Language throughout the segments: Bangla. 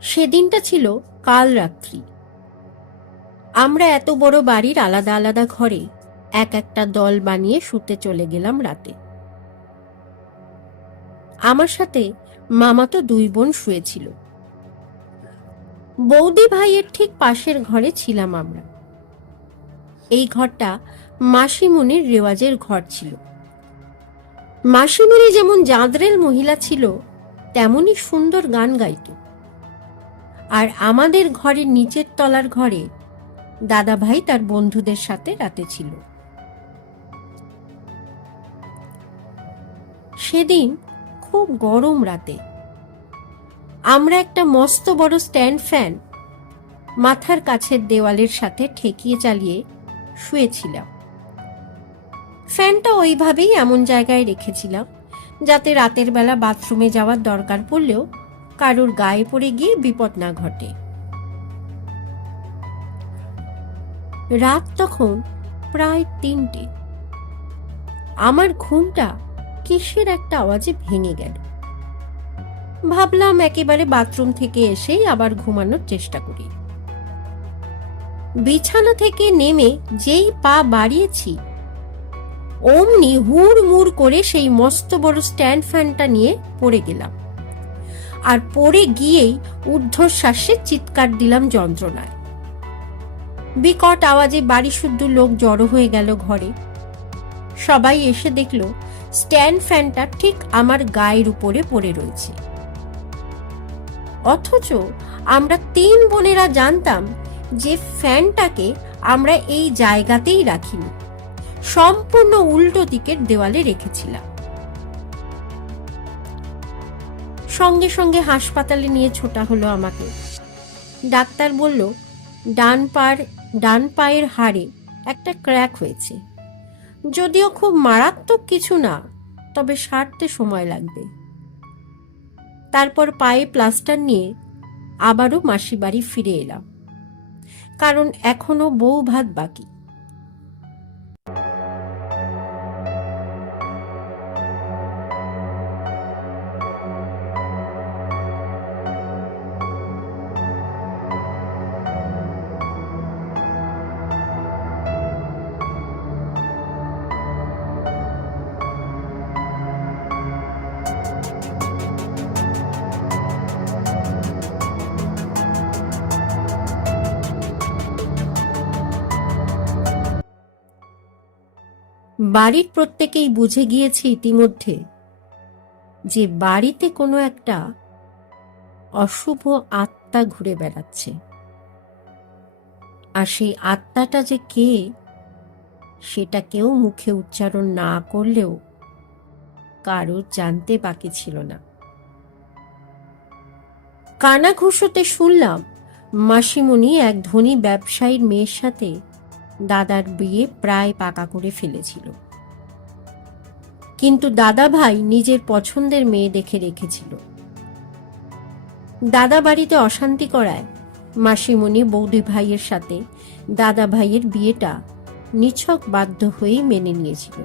সেদিনটা ছিল কাল রাত্রি। আমরা এত বড় বাড়ির আলাদা আলাদা ঘরে এক একটা দল বানিয়ে শুতে চলে গেলাম রাতে। আমার সাথে মামাতো দুই বোন শুয়েছিল। বৌদি ভাইয়ের ঠিক পাশের ঘরে ছিলাম আমরা। এই ঘরটা মাসিমণির রেওয়াজের ঘর ছিল। মাসিমণি যেমন জাঁদরেল মহিলা ছিল তেমনই সুন্দর গান গাইত। আর আমাদের ঘরের নিচের তলার ঘরে দাদা ভাই তার বন্ধুদের সাথে রাতে ছিল। সেদিন খুব গরম রাতে। আমরা একটা মস্ত বড় স্ট্যান্ড ফ্যান মাথার কাছের দেওয়ালের সাথে ঠেকিয়ে চালিয়ে শুয়েছিলাম। ফ্যানটা ওইভাবেই এমন জায়গায় রেখেছিলাম যাতে রাতের বেলা বাথরুমে যাওয়ার দরকার পড়লেও কারোর গায়ে পড়ে গিয়ে বিপদ না ঘটে। রাত তখন প্রায় তিনটে। আমার ঘুমটা কিসের একটা আওয়াজে ভেঙে গেল। ভাবলাম একেবারে বাথরুম থেকে এসেই আবার ঘুমানোর চেষ্টা করি। বিছানা থেকে নেমে যেই পা বাড়িয়েছি অমনি হুড় মুড় করে সেই মস্ত বড় স্ট্যান্ড ফ্যানটা নিয়ে পড়ে গেলাম। আর পড়ে গিয়েই ঊর্ধ্বশ্বাসে চিৎকার দিলাম যন্ত্রণায়। বিকট আওয়াজে বাড়ি শুদ্ধ লোক জড়ো হয়ে গেল ঘরে। সবাই এসে দেখল স্ট্যান্ড ফ্যানটা ঠিক আমার গায়ের উপরে পড়ে রয়েছে। অথচ আমরা তিন বোনেরা জানতাম যে ফ্যানটাকে আমরা এই জায়গাতেই রাখিনি। সম্পূর্ণ উল্টো দিকের দেওয়ালে রেখেছিলাম। সঙ্গে সঙ্গে হাসপাতালে নিয়ে ছোটা হলো আমাকে। ডাক্তার বলল, ডান পার, ডান পায়ের হাড়ে একটা ক্র্যাক হয়েছে। যদিও খুব মারাত্মক কিছু না, তবে সারতে সময় লাগবে। তারপর পায়ে প্লাস্টার নিয়ে আবারও মাসি বাড়ি ফিরে এলাম। কারণ এখনও বউ ভাত বাকি। বাড়ির প্রত্যেকেই বুঝে গিয়েছে ইতিমধ্যে যে বাড়িতে কোনো একটা অশুভ আত্মা ঘুরে বেড়াচ্ছে। আর সেই আত্মাটা যে কে, সেটা কেউ মুখে উচ্চারণ না করলেও কারও জানতে বাকি ছিল না। কানা ঘুষোতে শুনলাম মাসিমণি এক ধনী ব্যবসায়ীর মেয়ের সাথে দাদার বিয়ে প্রায় পাকা করে ফেলেছিল। কিন্তু দাদা ভাই নিজের পছন্দের মেয়ে দেখে রেখেছিল। দাদা বাড়িতে অশান্তি করায় মাসিমণি বৌদি ভাইয়ের সাথে দাদা ভাইয়ের বিয়েটা নিছক বাধ্য হয়েই মেনে নিয়েছিল।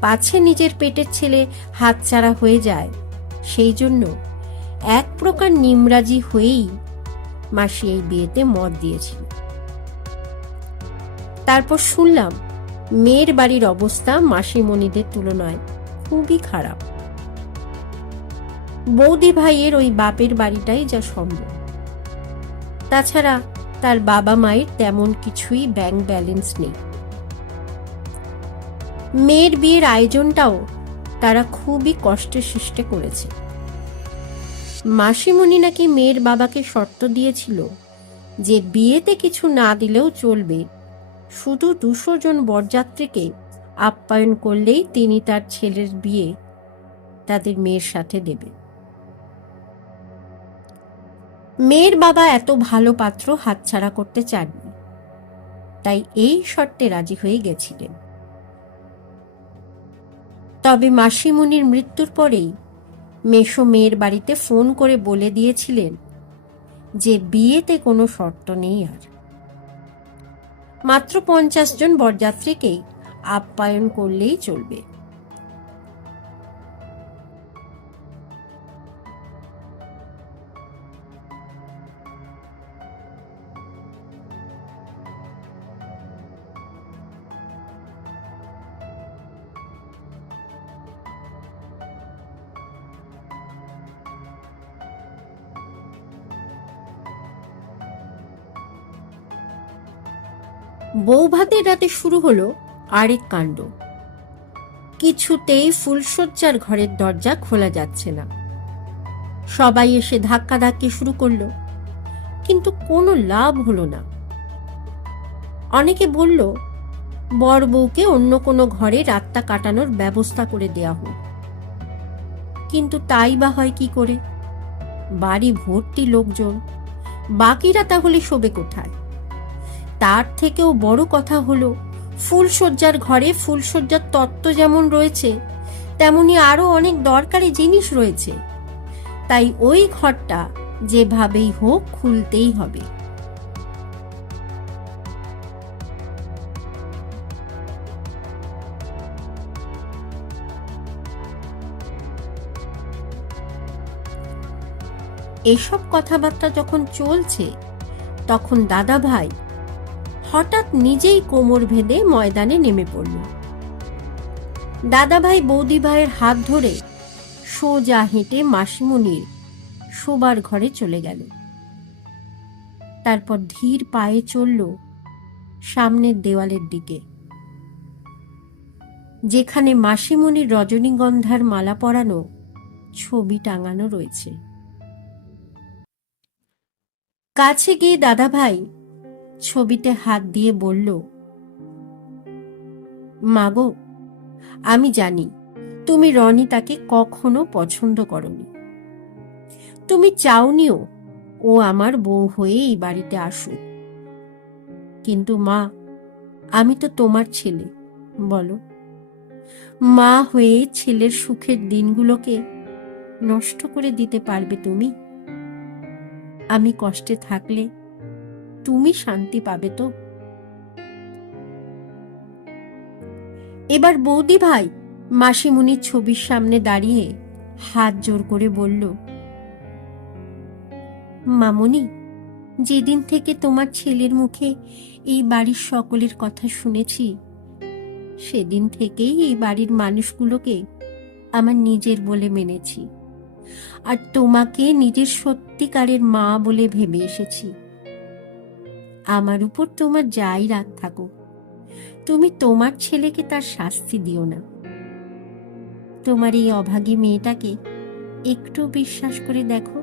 পাছে নিজের পেটের ছেলে হাতছাড়া হয়ে যায়, সেই জন্য এক প্রকার নিমরাজি হয়েই মাসি এই বিয়েতে মত দিয়েছিল। তারপর শুনলাম, মেয়ের বাড়ির অবস্থা মাসিমণিদের তুলনায় খুবই খারাপ। বৌদি ভাইয়ের ওই বাপের বাড়িটাই যা সম্ভব। তাছাড়া তার বাবা মায়ের তেমন কিছুই ব্যাংক ব্যালেন্স নেই। মেয়ের বিয়ের আয়োজনটাও তারা খুবই কষ্টে সৃষ্টে করেছে। মাসিমণি নাকি মেয়ের বাবাকে শর্ত দিয়েছিল যে বিয়েতে কিছু না দিলেও চলবে শুধু দুশো জন বরযাত্রীকে আপ্যায়ন করলেই তিনি তার ছেলের বিয়ে তাদের মেয়ের সাথে দেবে। মেয়ের বাবা এত ভালো পাত্র হাতছাড়া করতে চাননি। তাই এই শর্তে রাজি হয়ে গেছিলেন। তবে মাসিমণির মৃত্যুর পরেই মেশো মেয়ের বাড়িতে ফোন করে বলে দিয়েছিলেন যে বিয়েতে কোনো শর্ত নেই আর। মাত্র পঞ্চাশ জন বরযাত্রীকেই আপ্যায়ন করলেই চলবে। বৌভাতের রাতে শুরু হলো আরেক কাণ্ড। কিছুতেই ফুলশয্যার ঘরের দরজা খোলা যাচ্ছে না। সবাই এসে ধাক্কা ধাক্কি শুরু করল, কিন্তু কোনো লাভ হলো না। অনেকে বলল, বর বউকে অন্য কোনো ঘরে রাতটা কাটানোর ব্যবস্থা করে দেয়া হোক। কিন্তু তাই বা হয় কি করে? বাড়ি ভর্তি লোকজন, বাকিরা তাহলে শোবে কোথায়? তার থেকেও বড় কথা হলো, ফুলশয্যার ঘরে ফুলশয্যার তত্ত্ব যেমন রয়েছে, তেমনি আরও অনেক দরকারি জিনিস রয়েছে। তাই ওই ঘরটা যেভাবেই হোক খুলতেই হবে। এসব কথাবার্তা যখন চলছে, তখন দাদা ভাই হঠাৎ নিজেই কোমর ভেদে ময়দানে নেমে পড়ল। দাদা ভাই বৌদি ভাইয়ের হাত ধরে সোজা হেঁটে মাসিমণির শোবার ঘরে চলে গেল। তারপর ধীর পায়ে চলল সামনের দেওয়ালের দিকে। যেখানে মাসিমণির রজনীগন্ধার মালা পরানো ছবি টাঙানো রয়েছে। কাছে গিয়ে দাদা ভাই ছবিতে হাত দিয়ে বলল, মাগো, আমি জানি তুমি রনিতাকে কখনো পছন্দ করনি। তুমি চাওনিও ও আমার বউ হয়ে এই বাড়িতে আসুক কিন্তু মা, আমি তো তোমার ছেলে, বলো। মা হয়ে ছেলের সুখের দিনগুলোকে নষ্ট করে দিতে পারবে তুমি? আমি কষ্টে থাকলে তুমি শান্তি পাবে তো? এবার বৌদি ভাই মাসিমুনির ছবির সামনে দাঁড়িয়ে হাত জোর করে বলল, মামনি, যেদিন থেকে তোমার ছেলের মুখে এই বাড়ির সকলের কথা শুনেছি, সেদিন থেকেই এই বাড়ির মানুষগুলোকে আমার নিজের বলে মেনেছি। আর তোমাকে নিজের সত্যিকারের মা বলে ভেবে এসেছি। আমার উপর তোমার যাই রাগ থাকুক, তুমি তোমার ছেলেকে তার শাস্তি দিও না। তোমার এই অভাগী মেয়েটাকে একটু বিশ্বাস করে দেখো,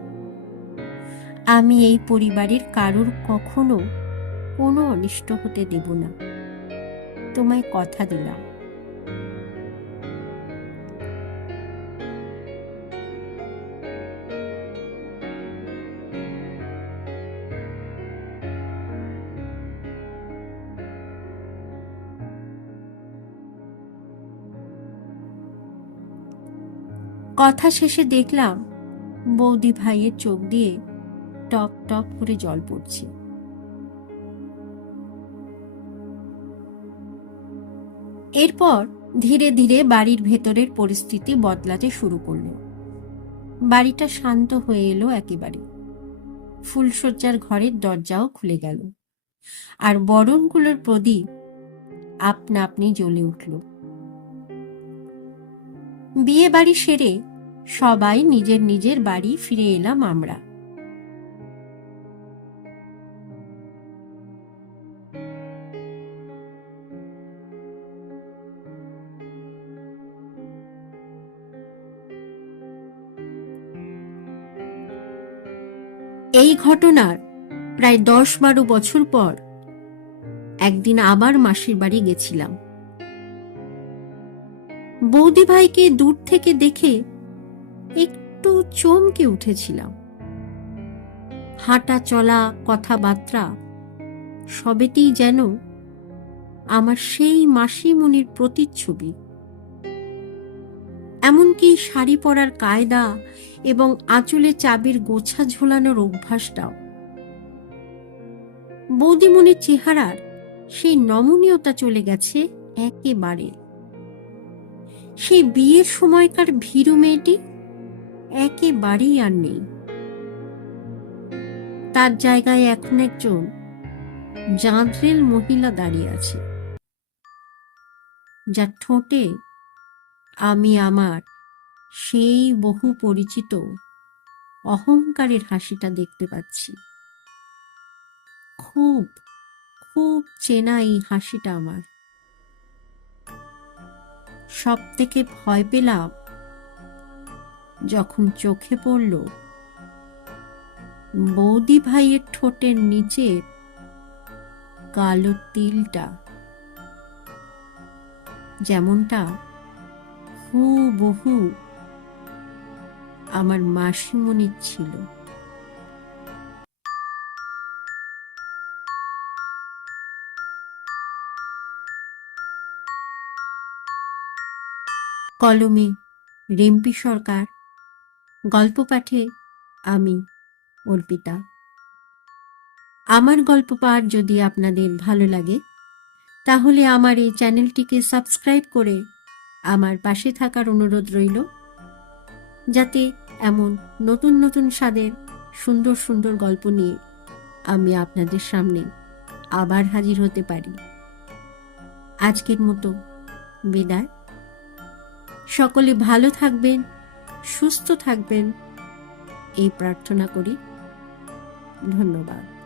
আমি এই পরিবারের কারোর কখনো কোনো অনিষ্ট হতে দেব না। তোমায় কথা দিলাম। কথা শেষে দেখলাম বৌদি ভাইয়ের চোখ দিয়ে টপ টপ করে জল পড়ছে। এরপর ধীরে ধীরে বাড়ির ভেতরের পরিস্থিতি বদলাতে শুরু করল। বাড়িটা শান্ত হয়ে এলো একেবারে। ফুলশয্যার ঘরের দরজাও খুলে গেল। আর বরণগুলোর প্রদীপ আপনা আপনি জ্বলে উঠল। বিয়ে বাড়ি সেরে সবাই নিজের নিজের বাড়ি ফিরে এলাম আমরা। এই ঘটনার প্রায় দশ বারো বছর পর একদিন আবার মাসির বাড়ি গেছিলাম। বৌদি ভাইকে দূর থেকে দেখে একটু চমকে উঠেছিলাম। হাঁটা চলা কথাবার্তা, সবেতেই যেন আমার সেই মাসিমণির প্রতিচ্ছবি। এমনকি শাড়ি পরার কায়দা এবং আঁচলে চাবির গোছা ঝোলানোর অভ্যাসটাও। বৌদিমণির চেহারার সেই নমনীয়তা চলে গেছে একেবারে। সেই বিয়ের সময়কার ভীরু মেয়েটি একেবারেই আর নেই। তার জায়গায় এখন একজন জাঁদরেল মহিলা দাঁড়িয়ে আছে, যার ঠোঁটে আমি আমার সেই বহু পরিচিত অহংকারের হাসিটা দেখতে পাচ্ছি। খুব খুব চেনা এই হাসিটা আমার। সব থেকে ভয় পেলাম যখন চোখে পড়ল। বৌদি ভাইয়ের ঠোঁটের নিচে কালো তিলটা। যেমনটা হুবহু আমার মাসিমণির ছিল। কলমে, রেম্পি সরকার গল্প পাঠে আমি, অর্পিতা। আমার গল্প পাঠ যদি আপনাদের ভালো লাগে, তাহলে আমার এই চ্যানেলটিকে সাবস্ক্রাইব করে আমার পাশে থাকার অনুরোধ রইল, যাতে এমন নতুন নতুন স্বাদের সুন্দর সুন্দর গল্প নিয়ে আমি আপনাদের সামনে আবার হাজির হতে পারি। আজকের মতো বিদায়। সকলে ভালো থাকবেন সুস্থ থাকবেন। এই প্রার্থনা করি। ধন্যবাদ।